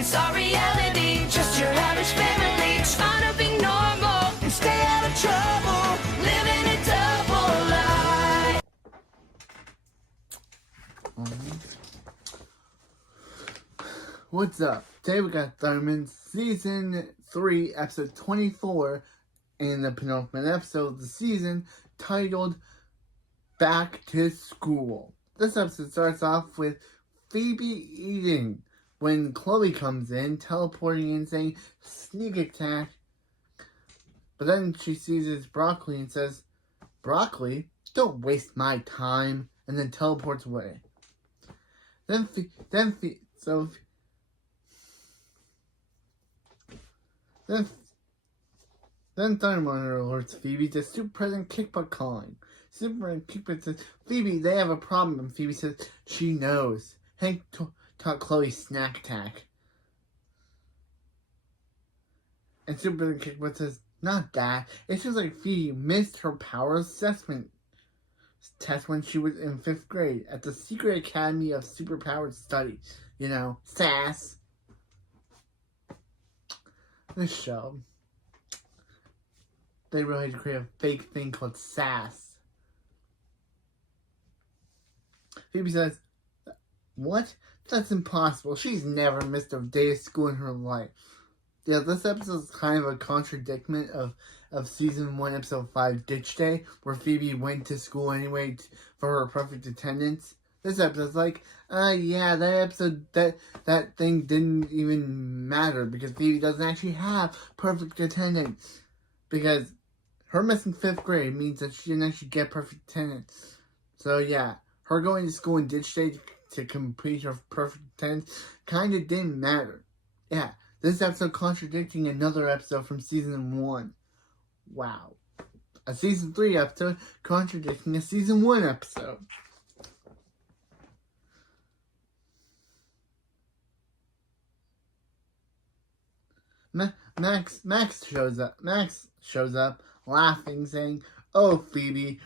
It's our reality, just your average family, trying to be normal and stay out of trouble, living a double life. What's up? Today we got Thurman Season 3, Episode 24, and the penultimate episode of the season, titled Back to School. This episode starts off with Phoebe eating when Chloe comes in, teleporting and saying, "Sneak attack." But then she sees it's broccoli and says, "Broccoli? Don't waste my time," and then teleports away. Then Thunderman alerts Phoebe to Super President Kickbutt calling. Super President Kickbutt says, "Phoebe, they have a problem." And Phoebe says she knows. Hank taught Chloe snack attack. And Super President Kickbutt says, "Not that. It seems like Phoebe missed her power assessment test when she was in 5th grade at the Secret Academy of Superpowered Studies. You know, SAS. This show, they really had to create a fake thing called SAS. Phoebe says, "What? That's impossible. She's never missed a day of school in her life." Yeah, this episode is kind of a contradiction of Season 1, Episode 5, Ditch Day, where Phoebe went to school anyway for her perfect attendance. This episode's like, yeah, that episode, that thing didn't even matter because Phoebe doesn't actually have perfect attendance. Because her missing 5th grade means that she didn't actually get perfect attendance. So yeah, her going to school in Ditch Day to complete her perfect attendance kind of didn't matter. Yeah, this episode contradicting another episode from Season 1. Wow. A Season 3 episode contradicting a Season 1 episode. Max shows up, laughing, saying, "Oh, Phoebe,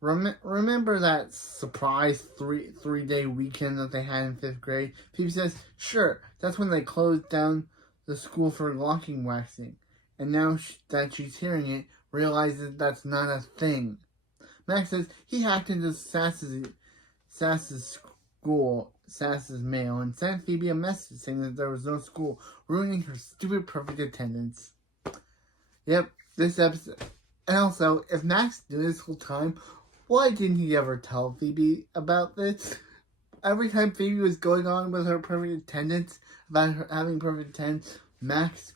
remember that surprise three-day weekend that they had in 5th grade?" Phoebe says, "Sure, that's when they closed down the school for locking waxing." And now that she's hearing it, realizes that's not a thing. Max says he hacked into Sass's mail and sent Phoebe a message saying that there was no school, ruining her stupid perfect attendance. Yep, this episode. And also, if Max knew this whole time, why didn't he ever tell Phoebe about this? Every time Phoebe was going on with her perfect attendance, about her having perfect attendance, Max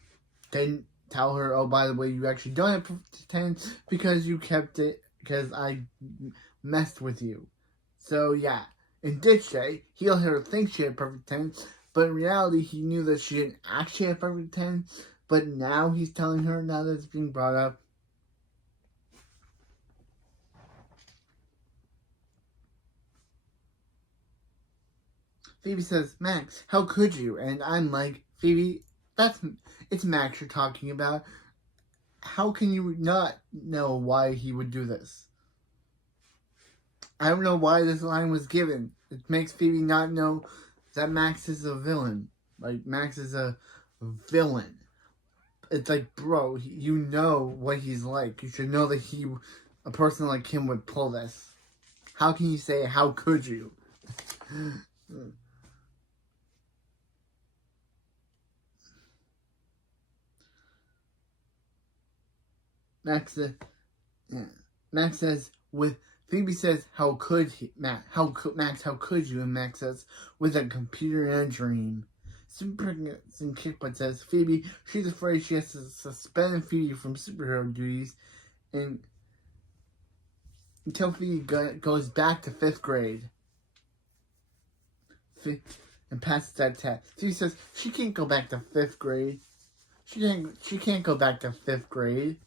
didn't tell her, "Oh, by the way, you actually don't have perfect attendance because you kept it, because I messed with you." So yeah. In Ditch Day, he let her think she had perfect attendance, but in reality, he knew that she didn't actually have perfect attendance, but now he's telling her, now that it's being brought up. Phoebe says, "Max, how could you?" And I'm like, "Phoebe, it's Max you're talking about. How can you not know why he would do this?" I don't know why this line was given. It makes Phoebe not know that Max is a villain. Like, Max is a villain. It's like, bro, you know what he's like. You should know that a person like him would pull this. How can you say, "How could you?" Max says, Phoebe says, "How could he, Max? How could you?" And Max says, "With a computer and a dream." Super and Kickbutt says, Phoebe, she's afraid she has to suspend Phoebe from superhero duties until Phoebe goes back to 5th grade and passes that test. Phoebe says she can't go back to 5th grade. She can't go back to 5th grade.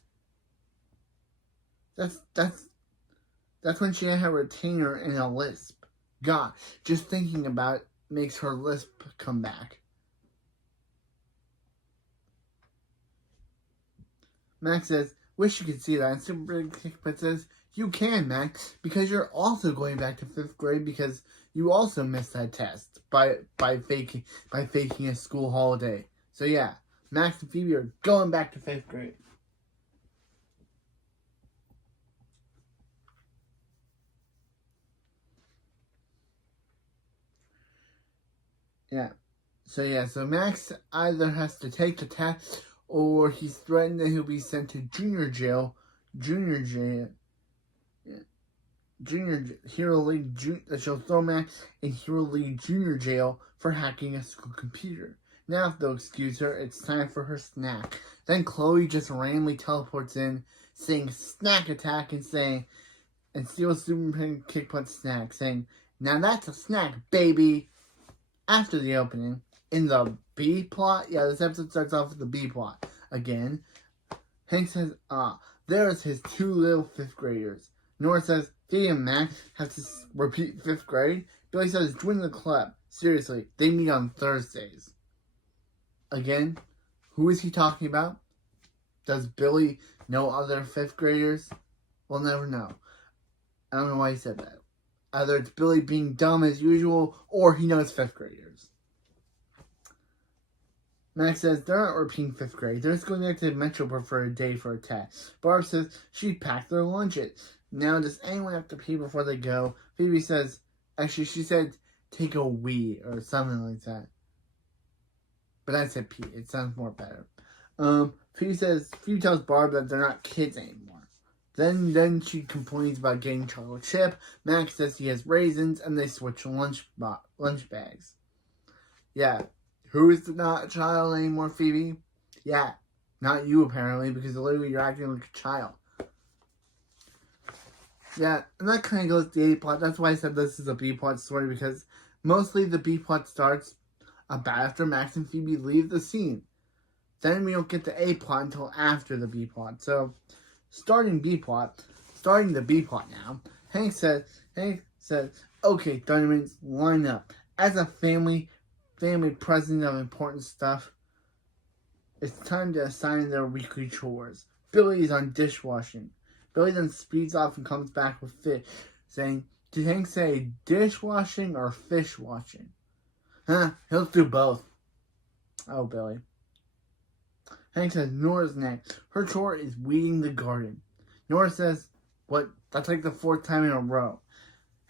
That's when she had her retainer and a lisp. God, just thinking about it makes her lisp come back. Max says, "Wish you could see that." And Super Kickbutt says, You can, Max, because you're also going back to 5th grade because you also missed that test by faking a school holiday. So yeah, Max and Phoebe are going back to 5th grade. Yeah. So Max either has to take the test or he's threatened that he'll be sent to junior jail. Hero League. She'll throw Max in Hero League Junior Jail for hacking a school computer. Now, if they'll excuse her, it's time for her snack. Then Chloe just randomly teleports in, saying "snack attack" and steals Superman Kickbutt's snack, saying, "Now that's a snack, baby." After the opening, in the B plot, this episode starts off with the B plot again. Hank says, there's his 2 little 5th graders. Nora says, Phoebe and Max have to repeat 5th grade. Billy says, join the club. Seriously, they meet on Thursdays. Again, who is he talking about? Does Billy know other 5th graders? We'll never know. I don't know why he said that. Either it's Billy being dumb as usual, or he knows 5th graders. Max says they're not repeating 5th grade. They're just going back to Metro for a day for a test. Barb says she packed their lunches. Now, does anyone have to pee before they go? Phoebe says, actually, she said take a wee or something like that. But I said pee. It sounds more better. Phoebe tells Barb that they're not kids anymore. Then she complains about getting chocolate chip. Max says he has raisins, and they switch lunch bags. Yeah. Who is not a child anymore, Phoebe? Yeah. Not you, apparently, because literally you're acting like a child. Yeah, and that kind of goes to the A plot. That's why I said this is a B plot story, because mostly the B plot starts about after Max and Phoebe leave the scene. Then we don't get the A plot until after the B plot. So, starting the B plot now. Hank says, okay, Thundermans, line up. As a family president of important stuff, it's time to assign their weekly chores. Billy's on dishwashing. Billy then speeds off and comes back with fish, saying, did Hank say dishwashing or fish washing? Huh, he'll do both. Oh, Billy. Hank says Nora's next. Her chore is weeding the garden. Nora says, what? That's like the 4th time in a row.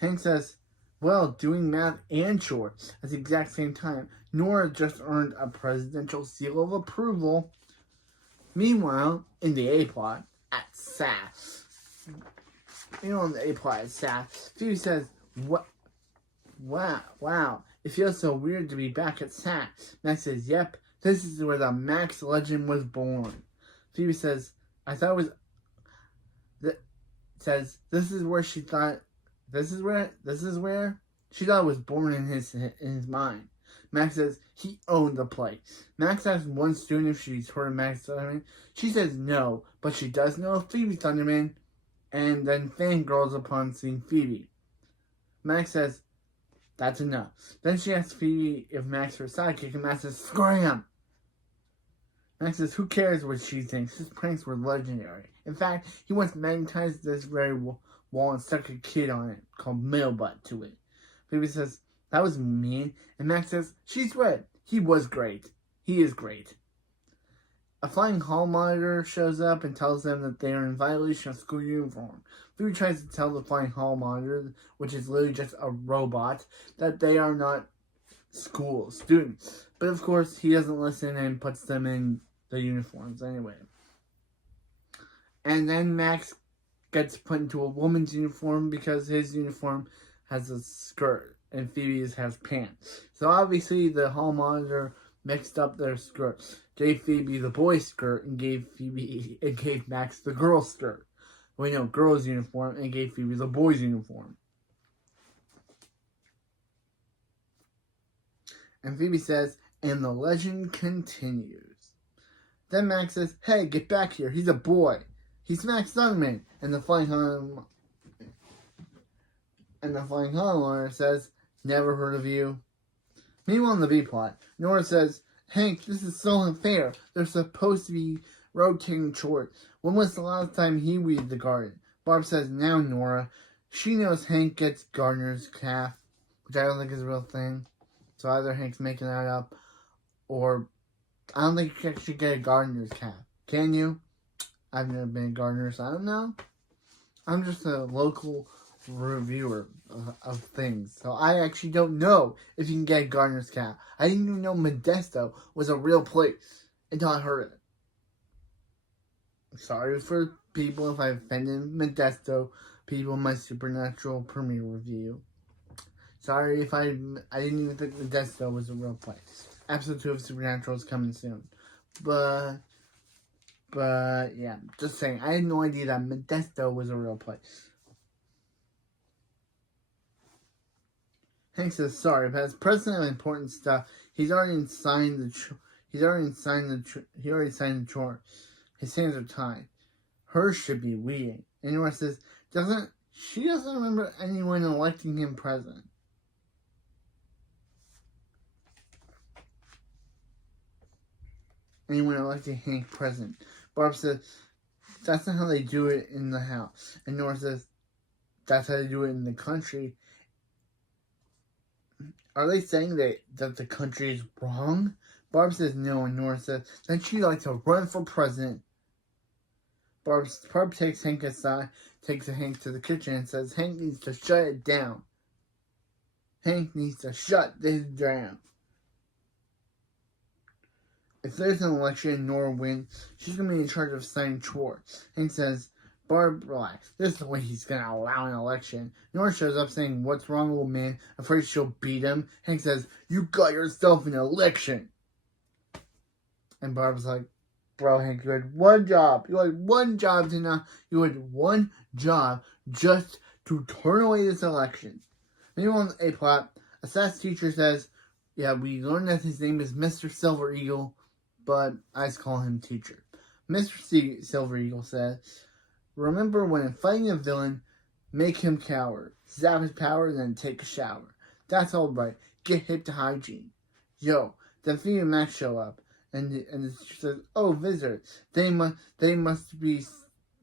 Hank says, well, doing math and chores at the exact same time. Nora just earned a presidential seal of approval. Meanwhile, in the A plot, at SAS. Phoebe says, what? Wow. It feels so weird to be back at SAS. Max says, yep. This is where the Max legend was born. Phoebe says, I thought it was... this is where she thought it was born in his mind. Max says he owned the place. Max asks one student if she's heard of Max Thunderman. She says no, but she does know of Phoebe Thunderman, and then fangirls upon seeing Phoebe. Max says, that's enough. Then she asks Phoebe if Max is her sidekick, and Max says, scram! Max says, who cares what she thinks? His pranks were legendary. In fact, he once magnetized this very wall and stuck a kid on it, called Mailbutt, to it. Phoebe says, that was mean. And Max says, she's right. He was great. He is great. A flying hall monitor shows up and tells them that they are in violation of school uniform. Phoebe tries to tell the flying hall monitor, which is literally just a robot, that they are not school students. But of course, he doesn't listen and puts them in the uniforms anyway. And then Max gets put into a woman's uniform because his uniform has a skirt and Phoebe's has pants. So obviously the hall monitor mixed up their skirts, gave Phoebe the boy's skirt and gave Max the girl's skirt. Girl's uniform, and gave Phoebe the boy's uniform. And Phoebe says, and the legend continues. Then Max says, hey, get back here. He's a boy. He's Max Thunderman. And the flying hall monitor says, never heard of you. Meanwhile, in the B plot, Nora says, Hank, this is so unfair. They're supposed to be rotating chores. When was the last time he weeded the garden? Barb says, now Nora. She knows Hank gets Gardner's calf, which I don't think is a real thing. So either Hank's making that up, or I don't think you can actually get a Gardner's calf. Can you? I've never been a gardener, so I don't know. I'm just a local reviewer of things, so I actually don't know if you can get a gardener's calf. I didn't even know Modesto was a real place until I heard it. Sorry for people if I offended Modesto people in my Supernatural premiere review. Sorry if I didn't even think Modesto was a real place. Episode 2 of Supernatural is coming soon. But yeah, just saying, I had no idea that Modesto was a real place. Hank says, sorry, but as president of important stuff, he already signed the chore. His hands are tied. Hers should be weeding. And Nora says, she doesn't remember anyone electing him president. Anyone electing Hank president. Barb says, that's not how they do it in the house. And Nora says, that's how they do it in the country. Are they saying that the country is wrong? Barb says no, and Nora says, then she'd like to run for president. Barb takes Hank aside, takes Hank to the kitchen and says, Hank needs to shut it down. Hank needs to shut this down. If there's an election and Nora wins, she's going to be in charge of signing chores. Hank says, Barb, relax. This is the way he's going to allow an election. Nora shows up saying, what's wrong, old man? Afraid she'll beat him. Hank says, you got yourself an election. And Barb's like, bro, Hank, you had one job. You had one job just to turn away this election. Meanwhile, on A plot, a SAS teacher says, yeah, we learned that his name is Mr. Silver Eagle, but I just call him teacher. Mr. Silver Eagle says, remember when fighting a villain, make him coward. Zap his power, then take a shower. That's all right. Get hip to hygiene. Yo, then Phoebe and Max show up. And the teacher says, oh, visitors. They must be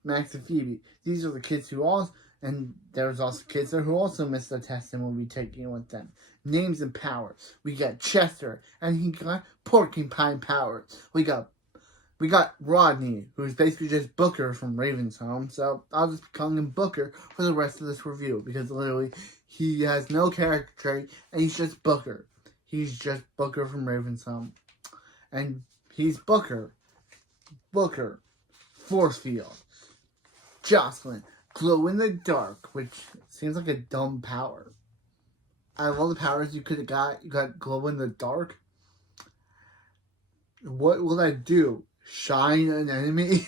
Max and Phoebe. These are the kids who all, and there's also kids there who also missed the test and will be taking it with them. Names and powers. We got Chester, and he got porcupine powers. We got Rodney, who's basically just Booker from Raven's Home. So I'll just be calling him Booker for the rest of this review, because literally he has no character trait, and he's just Booker. He's just Booker from Raven's Home. And he's Booker, Force Field, Jocelyn, Glow in the Dark, which seems like a dumb power. Out of all the powers you could have got, you got Glow in the Dark. What will that do? Shine an enemy?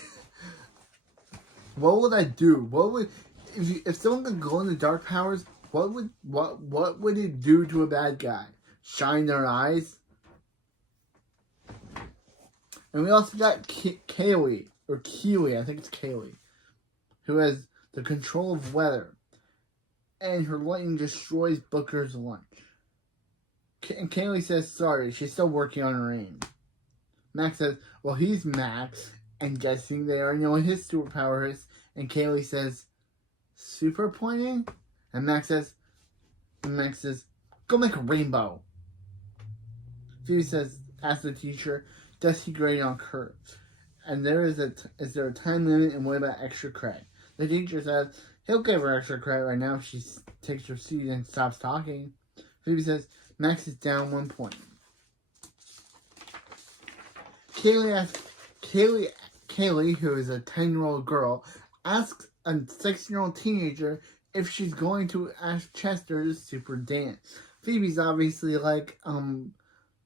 What will that do? If someone could glow in the dark powers, what would it do to a bad guy? Shine their eyes? And we also got Kaylee, I think it's Kaylee, who has the control of weather. And her lightning destroys Booker's lunch. And Kaylee says sorry, she's still working on her aim. Max says, well, he's Max, and guessing they already know what his superpower is. And Kaylee says, super pointing? And Max says, go make a rainbow. Phoebe says, ask the teacher, does he grade on curves? And is there a time limit, and what about extra credit? The teacher says, he'll give her extra credit right now if she takes her seat and stops talking. Phoebe says, Max is down 1 point. Kaylee, who is a 10-year-old girl, asks a 16-year-old teenager if she's going to ask Chester to super dance. Phoebe's obviously like,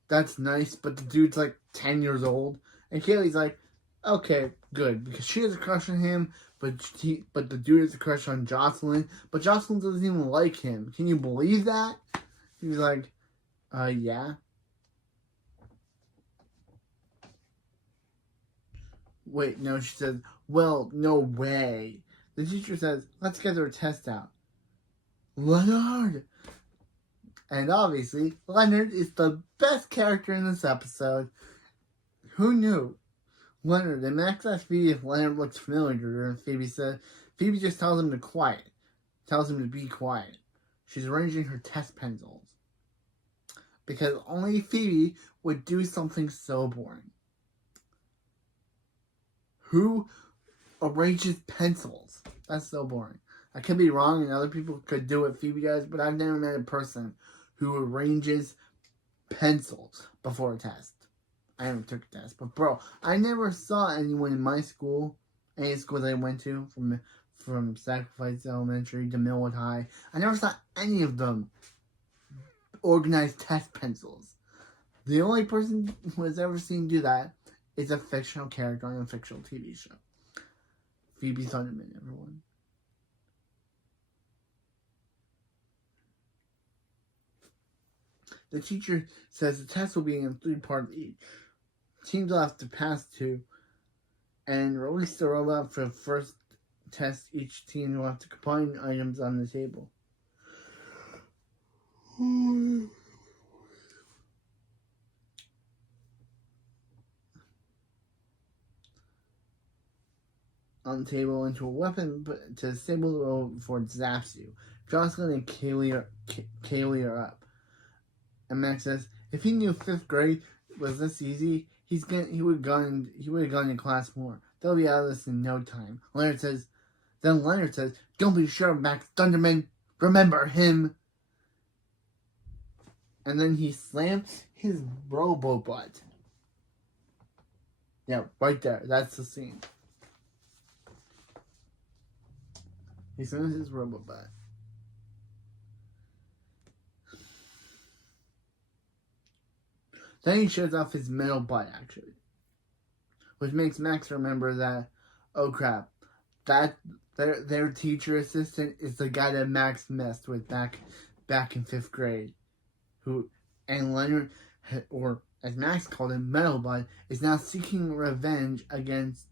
that's nice, but the dude's like 10 years old. And Kaylee's like, okay, good, because she has a crush on him, but the dude has a crush on Jocelyn, but Jocelyn doesn't even like him. Can you believe that? He's like, yeah. Wait, no, she says, well, no way. The teacher says, let's get her test out. Leonard! And obviously, Leonard is the best character in this episode. Who knew? Leonard, and Max asked Phoebe if Leonard looks familiar, and Phoebe said, Phoebe just tells him to quiet. Tells him to be quiet. She's arranging her test pencils. Because only Phoebe would do something so boring. Who arranges pencils? That's so boring. I could be wrong and other people could do what Phoebe does, but I've never met a person who arranges pencils before a test. I never took a test, but bro, I never saw anyone in my school, any school that I went to, from Sacrifice Elementary to Millwood High, I never saw any of them organize test pencils. The only person who has ever seen do that is a fictional character on a fictional TV show. Phoebe Thunderman, everyone. The teacher says the test will be in 3 parts each. Teams will have to pass 2 and release the robot for the first test. Each team will have to combine items on the table. On the table into a weapon to disable the robot before it zaps you. Jocelyn and Kaylee are up. And Max says, if he knew 5th grade was this easy, he would have gone in class more. They'll be out of this in no time. Leonard says, don't be sure, Max Thunderman. Remember him. And then he slams his robo-butt. Yeah, right there. That's the scene. He slams his robo-butt. Then he shows off his metal butt, actually. Which makes Max remember that, oh crap, that their teacher assistant is the guy that Max messed with back in 5th grade. And Leonard, or as Max called him, Metal Butt, is now seeking revenge against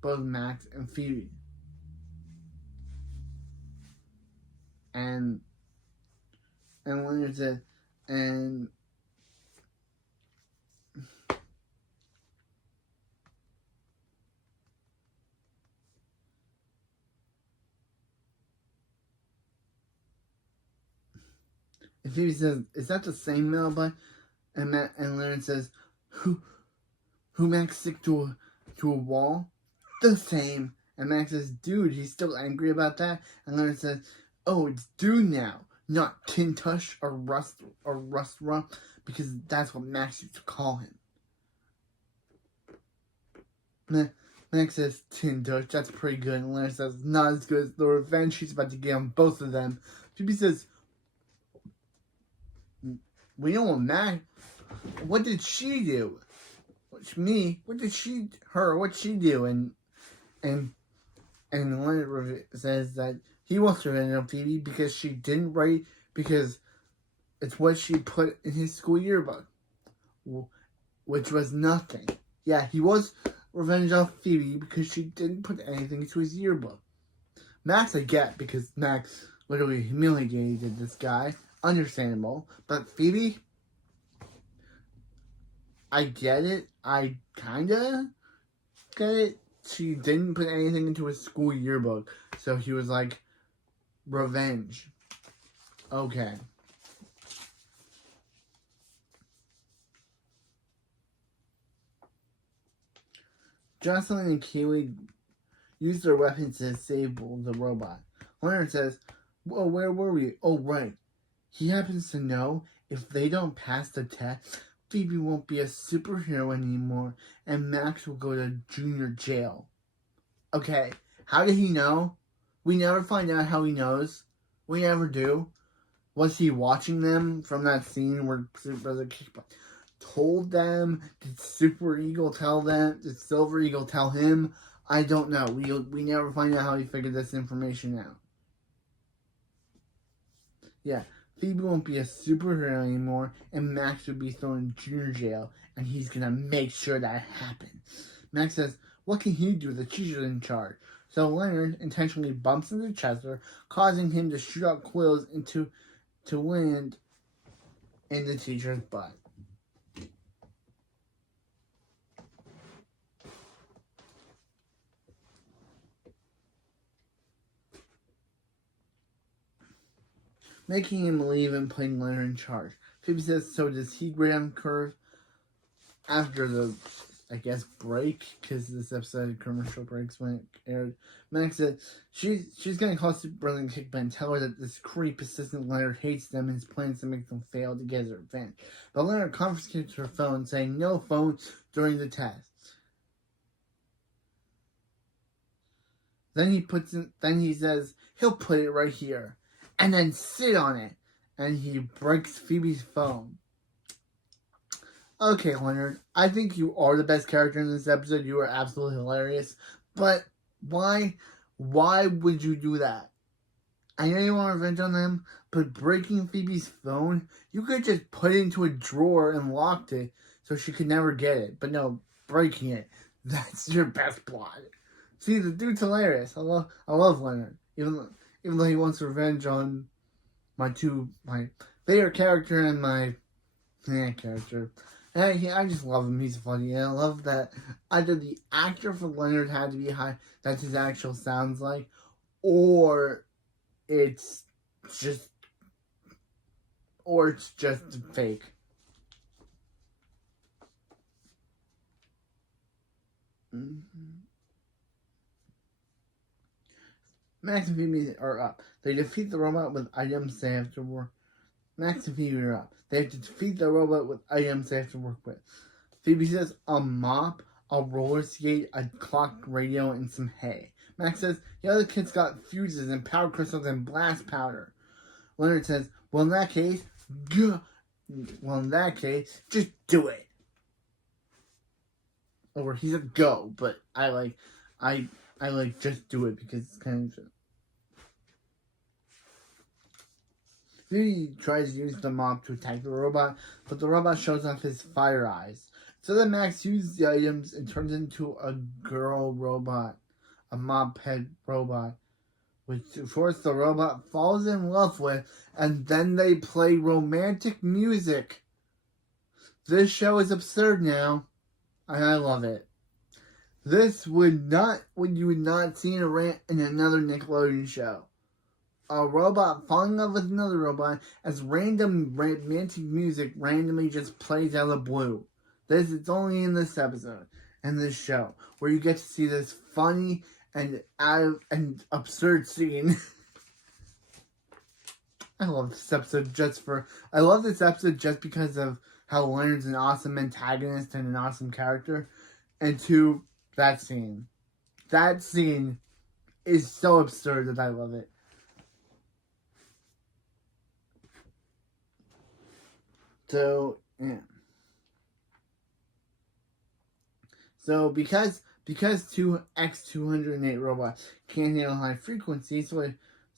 both Max and Phoebe. And Leonard said, and Phoebe says, is that the same Metal Butt? And Leonard says, who Max stick to a wall? The same. And Max says, dude, he's still angry about that? And Leonard says, oh, it's dude now, not Tintush or Rust Rump, because that's what Max used to call him. Max says, Tintush, that's pretty good. And Leonard says, not as good as the revenge she's about to get on both of them. Phoebe says, we know what Max, what did she do? What'd she do? And Leonard says that he wants to revenge on Phoebe because she didn't write, because it's what she put in his school yearbook, which was nothing. Yeah, he was revenge on Phoebe because she didn't put anything into his yearbook. Max I get, because Max literally humiliated this guy. Understandable. But Phoebe, I get it. I kinda get it. She didn't put anything into his school yearbook. So he was like, revenge. Okay. Jocelyn and Kaylee use their weapons to disable the robot. Leonard says, well, where were we? Oh, right. He happens to know if they don't pass the test, Phoebe won't be a superhero anymore, and Max will go to junior jail. Okay, how did he know? We never find out how he knows. We never do. Was he watching them from that scene where Brother Kickbutt told them? Did Super Eagle tell them? Did Silver Eagle tell him? I don't know. We never find out how he figured this information out. Yeah. Phoebe won't be a superhero anymore, and Max will be thrown in junior jail, and he's gonna make sure that happens. Max says, what can he do? The teacher's in charge. So Leonard intentionally bumps into Chester, causing him to shoot out quills to land in the teacher's butt. making him leave and putting Leonard in charge. Phoebe says, so does he grab Curve after the, I guess, break, because this episode had commercial breaks when it aired. Max said she's going to call Super Brother and Kickback and tell her that this creep assistant Leonard hates them and his plans to make them fail to get her revenge. But Leonard confiscates her phone, saying no phone during the test. Then he says he'll put it right here and then sit on it. And he breaks Phoebe's phone. Okay, Leonard, I think you are the best character in this episode. You are absolutely hilarious. But why would you do that? I know you want revenge on them, but breaking Phoebe's phone, you could just put it into a drawer and locked it so she could never get it. But no, breaking it, that's your best plot. See, the dude's hilarious. I love Leonard. Even though he wants revenge on my favorite character and my character. I just love him. He's funny. And I love that either the actor for Leonard had to be high, that's his actual sounds like, or it's just fake. Max and Phoebe are up. They defeat the robot with items they have to work. Max and Phoebe are up. They have to defeat the robot with items they have to work with. Phoebe says a mop, a roller skate, a clock radio, and some hay. Max says the other kids got fuses and power crystals and blast powder. Leonard says, well in that case, just do it. Or he said go, but I like just do it because it's kind of. Phoebe tries to use the mop to attack the robot, but the robot shows off his fire eyes. So then Max uses the items and turns into a girl robot, a mop head robot, which of course the robot falls in love with, and then they play romantic music. This show is absurd now, and I love it. This you would not see in another Nickelodeon show. A robot falling in love with another robot as random romantic music randomly just plays out of the blue. It's only in this episode and this show where you get to see this funny and absurd scene. I love this episode just because of how Leonard's an awesome antagonist and an awesome character, and two, that scene. That scene is so absurd that I love it. So, yeah. So, because two X208 robots can't handle high frequency, so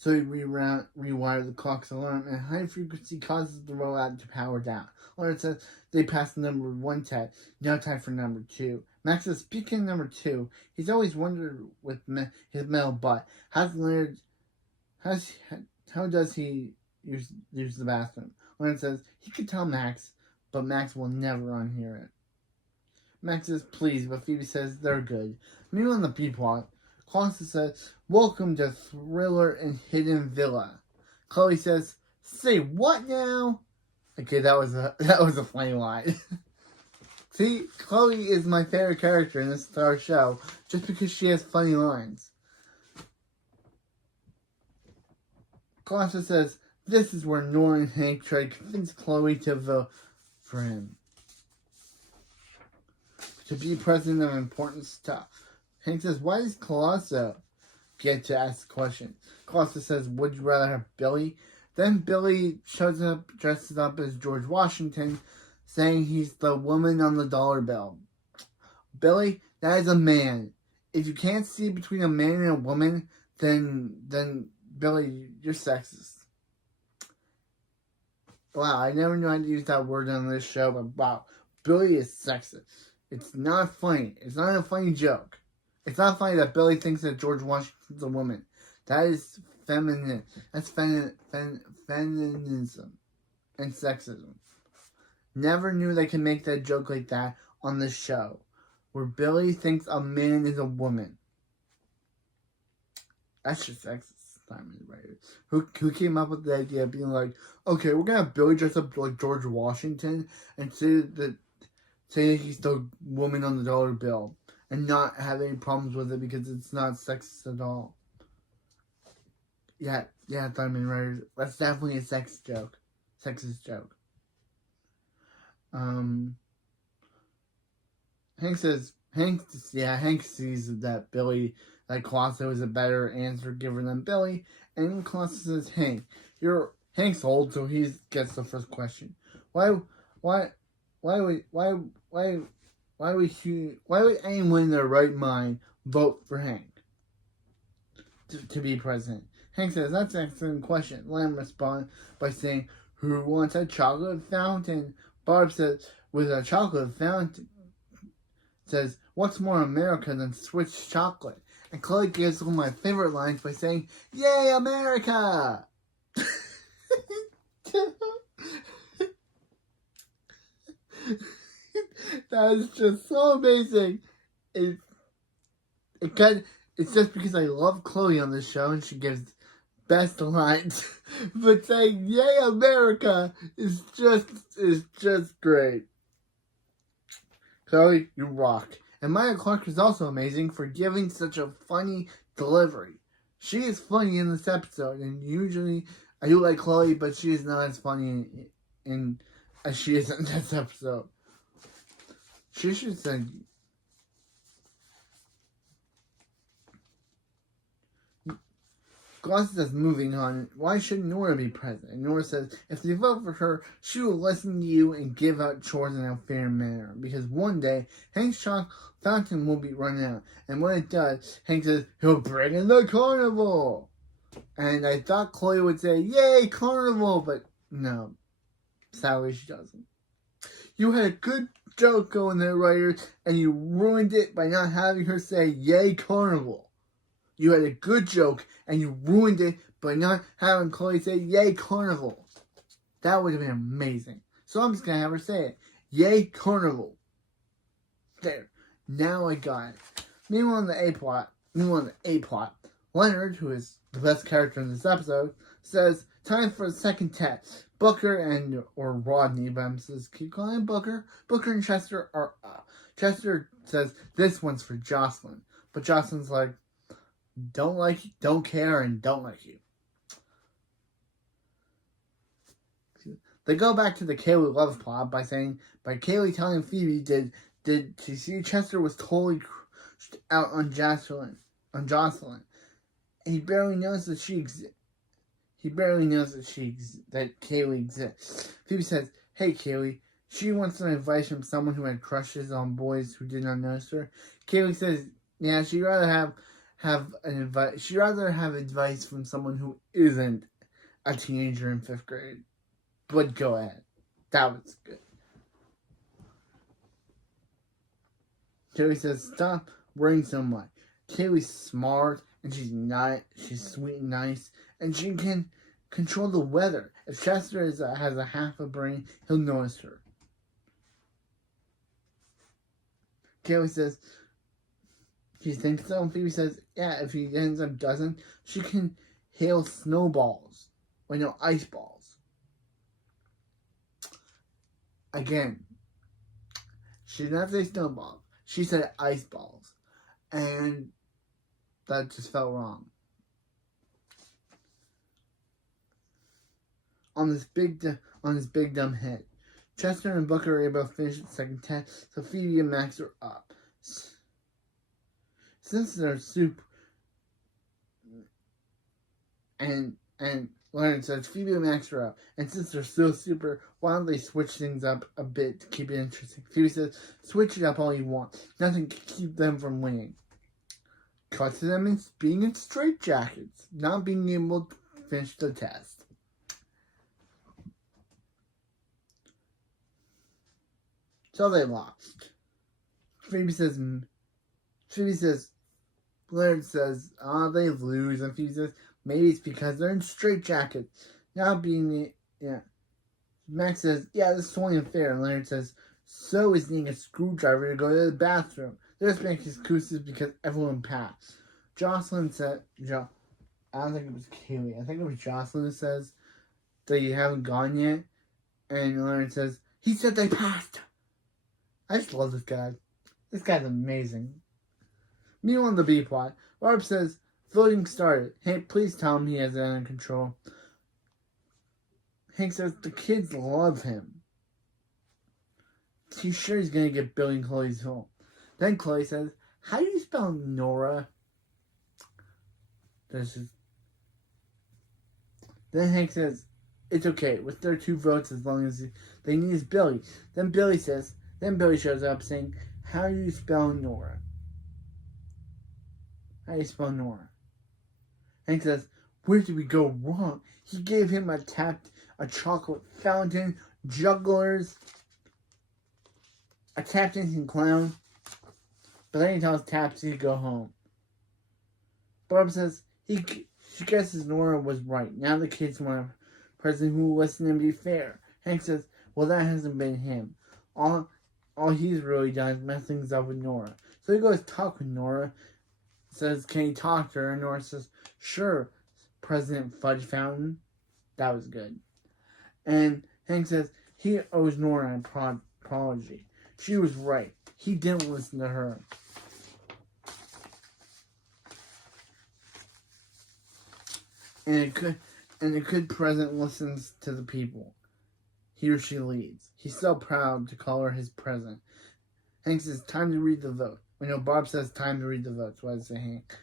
we rewire the clock's alarm, and high frequency causes the robot to power down. Leonard says they passed the number 1 test, now time for number 2. Max says, speaking of number 2, he's always wondered with his metal butt, how does he use the bathroom? Leonard says he could tell Max, but Max will never unhear it. Max says please, but Phoebe says they're good. Meanwhile in the B-plot, Costa says, welcome to Thriller and Hidden Villa. Chloe says, say what now? Okay, that was a funny line. See, Chloe is my favorite character in this entire show, just because she has funny lines. Costa says, this is where Nora and Hank try to convince Chloe to vote for him. To be president of important stuff. Hank says, why does Colosso get to ask the question? Colosso says, would you rather have Billy? Then Billy shows up, dresses up as George Washington, saying he's the woman on the dollar bill. Billy, that is a man. If you can't see between a man and a woman, then Billy, you're sexist. Wow, I never knew I'd use that word on this show, but wow, Billy is sexist. It's not funny. It's not a funny joke. It's not funny that Billy thinks that George Washington's a woman. That is feminine. That's feminism and sexism. Never knew they could make that joke like that on this show, where Billy thinks a man is a woman. That's just sexist. Diamond writer who came up with the idea of being like, okay, we're gonna have Billy dress up like George Washington and say that he's the woman on the dollar bill and not have any problems with it because it's not sexist at all. Yeah, Diamond Writers. That's definitely a sexist joke. Hank sees that Colossus is a better answer giver than Billy, and Colossus says, Hank's old, so he gets the first question. Why would anyone in their right mind vote for Hank to be president? Hank says, that's an excellent question. Lamb responds by saying, who wants a chocolate fountain? Barb says, with a chocolate fountain. Says, what's more America than Swiss chocolate? And Chloe gives one of my favorite lines by saying, yay, America! That is just so amazing. It's just because I love Chloe on this show and she gives best lines. But saying yay America is just great. Chloe, you rock. And Maya Clark is also amazing for giving such a funny delivery. She is funny in this episode, and usually I do like Chloe, but she is not as funny as she is in this episode. She should say, Gloss says, moving on, why should Nora be president? And Nora says, if you vote for her, she will listen to you and give out chores in a fair manner. Because one day, Hank's chocolate fountain will be run out. And when it does, Hank says, he'll bring in the carnival. And I thought Chloe would say, yay, carnival. But no, sadly she doesn't. You had a good joke going there, writers, and you ruined it by not having her say, yay, carnival. You had a good joke, and you ruined it by not having Chloe say, yay, carnival. That would have been amazing. So I'm just going to have her say it. Yay, carnival. There. Now I got it. Meanwhile, in the A plot, Leonard, who is the best character in this episode, says, time for the second test. Booker or Rodney, but I'm supposed to keep calling him Booker. Booker and Chester are up. Chester says, this one's for Jocelyn. But Jocelyn's like, don't like you, don't care, and don't like you. They go back to the Kaylee love plot by Kaylee telling Phoebe, did she see Chester was totally crushed out on Jocelyn. He barely knows that that Kaylee exists. Phoebe says, hey Kaylee, she wants some advice from someone who had crushes on boys who did not notice her. Kaylee says, yeah, she'd rather have advice from someone who isn't a teenager in 5th grade. But go ahead. That was good. Kaylee says, stop worrying so much. Kaylee's smart, and she's sweet and nice, and she can control the weather. If Chester has a half a brain, he'll notice her. Kaylee says, she thinks so, and Phoebe says, yeah, if he ends up doesn't, she can hail snowballs. Ice balls. Again, she did not say snowballs. She said ice balls. And that just felt wrong. On this big dumb head. Chester and Booker are able to finish the second test, so Phoebe and Max are up. Since they're super, and Leonard says Phoebe and Max are up, and since they're so super, why don't they switch things up a bit to keep it interesting? Phoebe says, switch it up all you want. Nothing can keep them from winning. Cut to them being in straitjackets, not being able to finish the test. So they lost. Phoebe says, Leonard says, they lose. And Phoebe says, maybe it's because they're in straitjackets. Max says, yeah, this is totally unfair. And Leonard says, so is needing a screwdriver to go to the bathroom. They're just making excuses because everyone passed. Jocelyn says, I don't think it was Kaylee. I think it was Jocelyn who says that you haven't gone yet. And Leonard says, he said they passed. I just love this guy. This guy's amazing. Meanwhile, on the B plot, Barb says, voting started. Hank, please tell him he has it under control. Hank says, the kids love him. He's sure he's going to get Billy and Chloe's home. Then Chloe says, how do you spell Nora? Then Hank says, it's okay. With their 2 votes, as long as they need is Billy. Then Billy shows up saying, how do you spell Nora? How do you spell Nora? Hank says, where did we go wrong? He gave him a chocolate fountain, jugglers, a tap dancing clown. But then he tells Tapsy to go home. Barb says, she guesses Nora was right. Now the kids want a president who will listen and be fair. Hank says, well, that hasn't been him. All he's really done is mess things up with Nora. So he goes talk with Nora. Says, can he talk to her? And Nora says, sure, President Fudge Fountain. That was good. And Hank says, he owes Nora an apology. She was right. He didn't listen to her. And a good president listens to the people. He or she leads. He's so proud to call her his president. Hank says, time to read the vote. Barb says, time to read the votes. What does it say, Hank?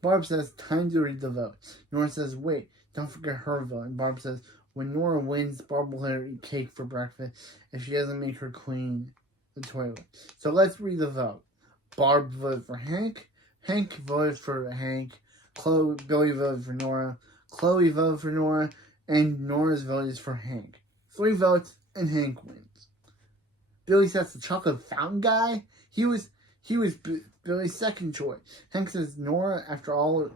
Barb says, time to read the vote. Nora says, wait, don't forget her vote. And Barb says, when Nora wins, Barb will let her eat cake for breakfast if she doesn't make her clean the toilet. So let's read the vote. Barb voted for Hank. Hank voted for Hank. Billy voted for Nora. Chloe voted for Nora. And Nora's vote is for Hank. 3 votes, and Hank wins. Billy says the chocolate fountain guy. He was Billy's second choice. Hank says, Nora, after all of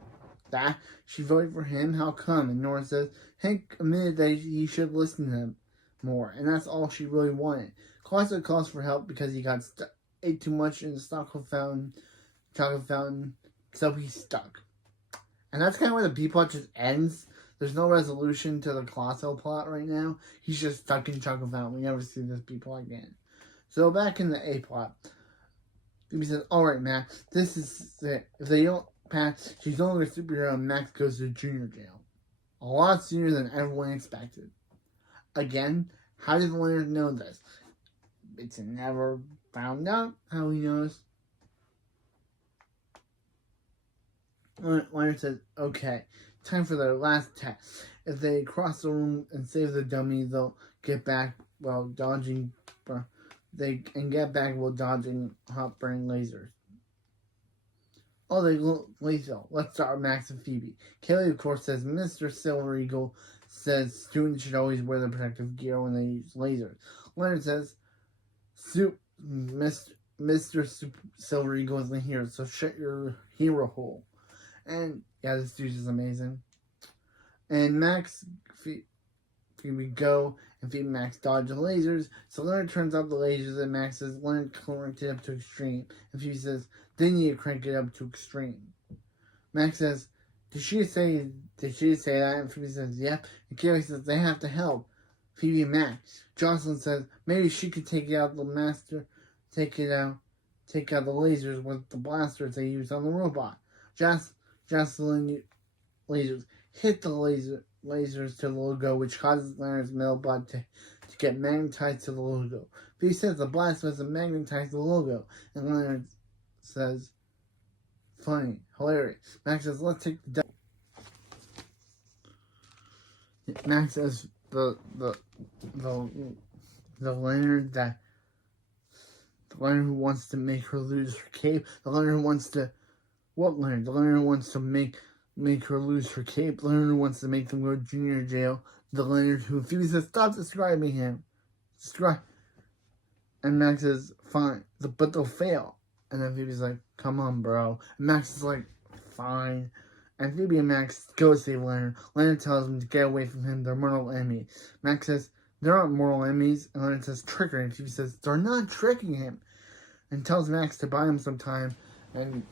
that, she voted for him. How come? And Nora says, Hank admitted that he should listen to him more. And that's all she really wanted. Clark calls for help because he ate too much in the chocolate fountain, so he's stuck. And that's kind of where the B plot just ends. There's no resolution to the Colossal plot right now. He's just stuck in chocolate fountain. We never see this B plot again. So back in the A plot, Phoebe says, alright, Max, this is it. If they don't pass, she's no longer a superhero and Max goes to junior jail. A lot sooner than everyone expected. Again, how did Leonard know this? It's never found out how he knows. Leonard says, okay, time for their last test. If they cross the room and save the dummy, they'll get back while dodging hot burning lasers. Oh, they look lethal. Let's start with Max and Phoebe. Kaylee, of course, says Mr. Silver Eagle says students should always wear the protective gear when they use lasers. Leonard says, Mr. Silver Eagle isn't here, so shut your hero hole. And yeah, this dude is amazing. And Phoebe go, and Phoebe and Max dodge the lasers. So Leonard turns off the lasers, and Max says, Leonard cranked it up to extreme. And Phoebe says, they need to crank it up to extreme. Max says, did she say that? And Phoebe says, yep. And Kaylee says, they have to help Phoebe and Max. Jocelyn says, maybe she could take out the lasers with the blasters they use on the robot. Jocelyn lasers hit the lasers to the logo, which causes Leonard's metal body to get magnetized to the logo. But he says the blast doesn't magnetize the logo. And Leonard says, funny, hilarious. Max says, let's take the Max says the Leonard who wants to make her lose her cape. The Leonard who wants to what Leonard? The Leonard who wants to make her lose her cape. The Leonard who wants to make them go to junior jail. The Leonard who Phoebe says, stop describing him. And Max says, fine, but they'll fail. And then Phoebe's like, come on, bro. And Max is like, fine. And Phoebe and Max go save Leonard. Leonard tells them to get away from him. They're mortal enemies. Max says, they're not mortal enemies. And Leonard says, trickery. And Phoebe says, they're not tricking him. And tells Max to buy him some time. And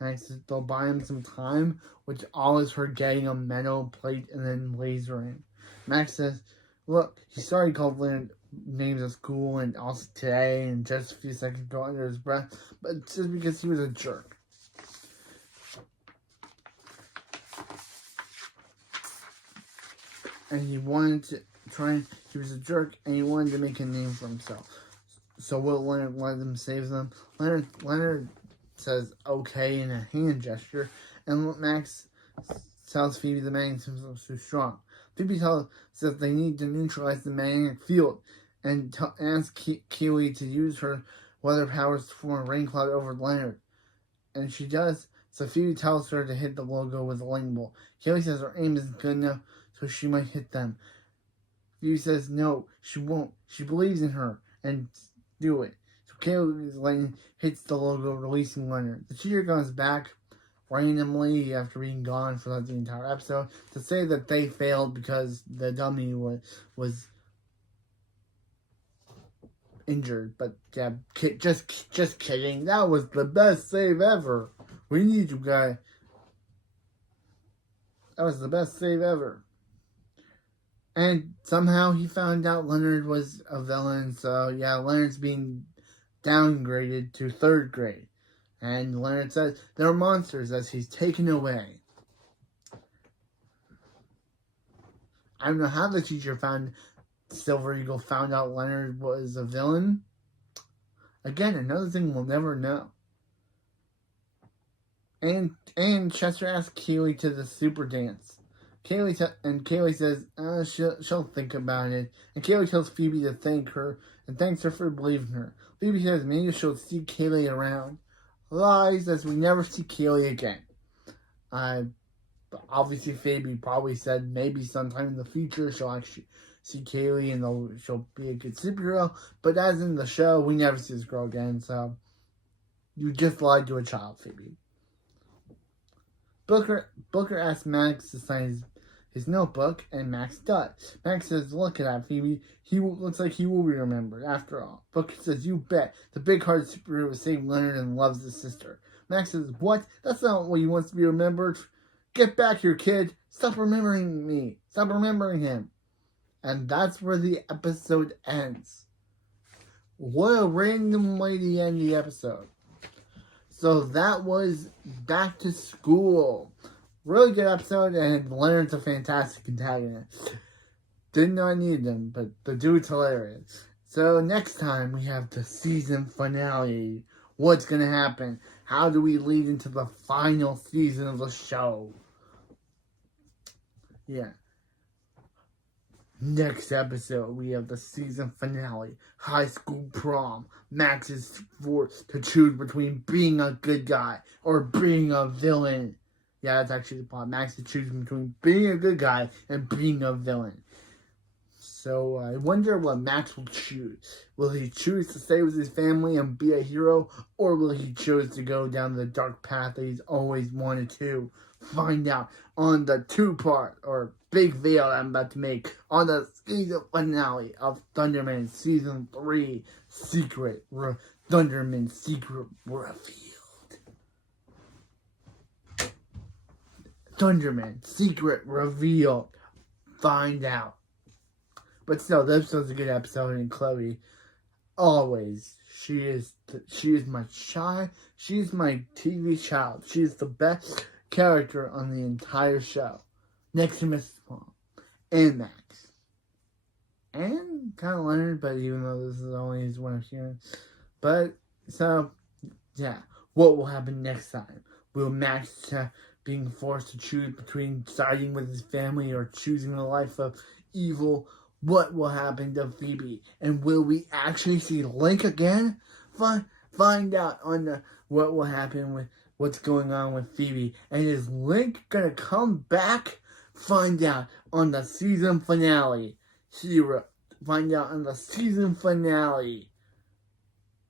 Max says they'll buy him some time, which all is her getting a metal plate and then lasering. Max says, look, he's sorry he called Leonard names at school and also today and just a few seconds ago under his breath, but it's just because he was a jerk. And he wanted to he was a jerk and he wanted to make a name for himself. So will Leonard let them save them? Leonard says okay in a hand gesture, and Max tells Phoebe the magnetism is too strong. Phoebe says they need to neutralize the magnetic field and asks Keely to use her weather powers to form a rain cloud over Leonard. And she does, so Phoebe tells her to hit the logo with a lightning bolt. Keely says her aim isn't good enough, so she might hit them. Phoebe says no, she won't. She believes in her and do it. So Keely's lightning hits the logo, releasing Leonard. The cheater comes back randomly after being gone for the entire episode to say that they failed because the dummy was injured. But yeah, just kidding. That was the best save ever. We need you guys. That was the best save ever. And somehow he found out Leonard was a villain, so yeah, Leonard's being downgraded to 3rd grade. And Leonard says they're monsters as he's taken away. I don't know how the teacher Silver Eagle found out Leonard was a villain. Again, another thing we'll never know. And Chester asks Keely to the super dance. Kaylee says she'll think about it. And Kaylee tells Phoebe to thank her and thanks her for believing her. Phoebe says maybe she'll see Kaylee around. Lies as we never see Kaylee again. Obviously Phoebe probably said maybe sometime in the future she'll actually see Kaylee and she'll be a good superhero. But as in the show, we never see this girl again. So you just lied to a child, Phoebe. Booker asks Max to sign his notebook, and Max does. Max says, look at that, Phoebe. Looks like he will be remembered, after all. Booker says, you bet. The big-hearted superhero saved Leonard and loves his sister. Max says, what? That's not what he wants to be remembered. Get back here, kid. Stop remembering me. Stop remembering him. And that's where the episode ends. What a random way to end the episode. So that was Back to School. Really good episode, and Leonard's a fantastic antagonist. Did not need them, but the dude's hilarious. So next time we have the season finale. What's going to happen? How do we lead into the final season of the show? Yeah. Next episode, we have the season finale, high school prom. Max is forced to choose between being a good guy or being a villain. Yeah, that's actually the plot. Max is choosing between being a good guy and being a villain. So I wonder what Max will choose. Will he choose to stay with his family and be a hero, or will he choose to go down the dark path that he's always wanted to? Find out on the 2-part or big video that I'm about to make on the season finale of Thunderman Season 3 Thunderman Secret Revealed. Thunderman Secret Revealed. Find out. But still, this episode's a good episode, and Chloe, always, she is my child. She's my TV child. She's the best character on the entire show, next to Mrs. Mom and Max and kind of Leonard, but even though this is only his one of hearing. But so yeah, what will happen next time? Will Max being forced to choose between siding with his family or choosing a life of evil? What will happen to Phoebe, and will we actually see Link again? Find out on what will happen with what's going on with Phoebe. And is Link gonna come back? Find out on the season finale. Find out on the season finale.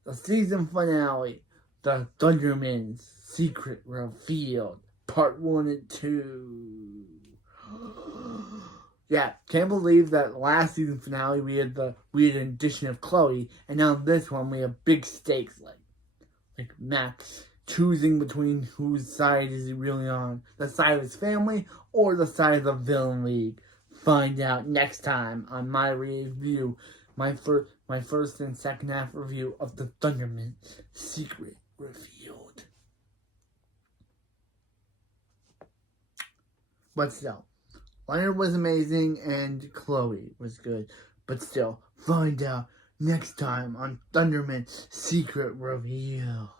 The season finale. The Thunderman's Secret Revealed. Part 1 and 2. Yeah, can't believe that last season finale we had an addition of Chloe, and now this one we have big stakes like Max choosing between whose side is he really on. The side of his family or the side of the villain league. Find out next time on my review. My first and second half review of the Thunderman Secret Revealed. But still, Leonard was amazing and Chloe was good. But still, find out next time on Thunderman Secret Reveal.